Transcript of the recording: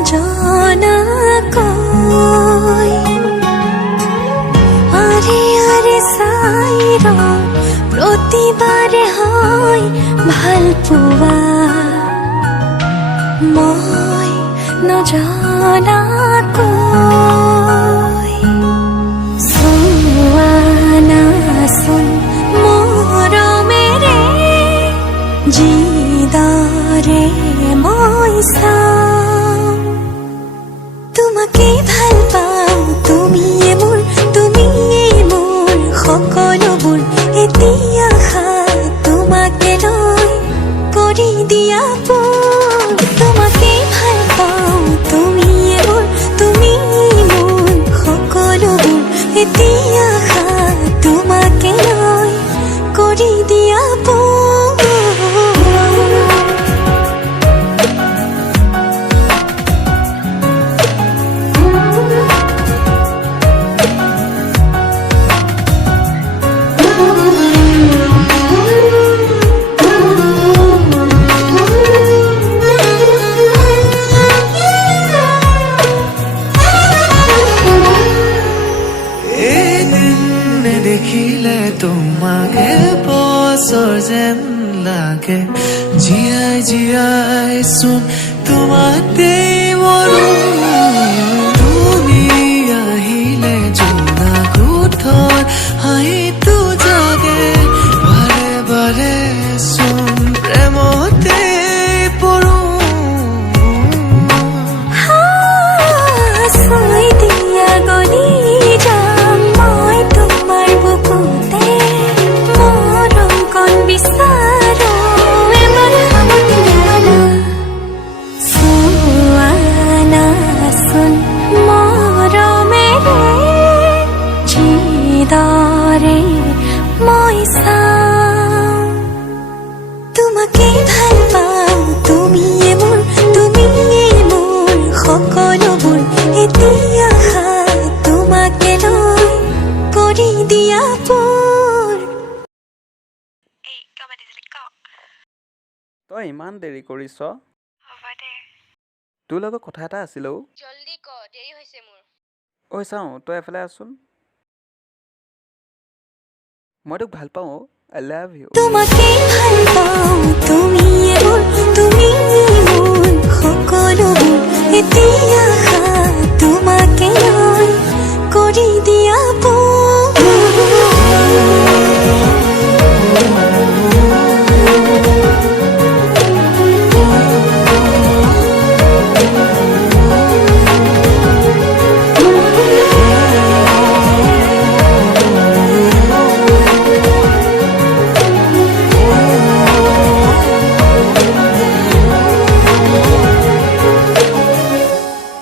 নজনাকৈ আৰে আৰে চাই প্ৰতিবাৰে হয় ভাল পোৱা মই নজনাকৈ চোৱা নাচোন মৰমেৰে যিদৰে মই চাওঁ তোমাকে ভাল পাওঁ তুমিয়ে মোৰ সকলোবোৰ এতিয়া তোমাকে লৈ কৰি দিয়া তোমাকে ভাল পাওঁ তুমিয়ে মোৰ সকলোবোৰ এতিয়া তোমাকে লৈ কৰি দিয়া দেখিলে তোমাকে বছৰ যেন লাগে জীয়াই জীয়াই চোন তোমাতে মৰো তুমি আহিলে জোনা কোঠত হাঁহিটো জাগে বাৰে বাৰে চোন প্ৰেমতে পৰো মই চাওঁ তোমাকে ভাল পাওঁ তুমিয়ে মোৰ সকলোবোৰ এতিয়া তোমাকে লৈ কৰি দিয়া তই ইমান দেৰি কৰিছ হ'ব দে তোৰ লগত কথা এটা আছিল অ' জলদি ক দেৰি হৈছে মোৰ ঐ চাওঁ তই এফালে আছোন মই তোক ভাল পাওঁ আই লাভ ইউ তোমাকে ভাল পাওঁ তুমিয়ে মোৰ সকলোবোৰ এতিয়া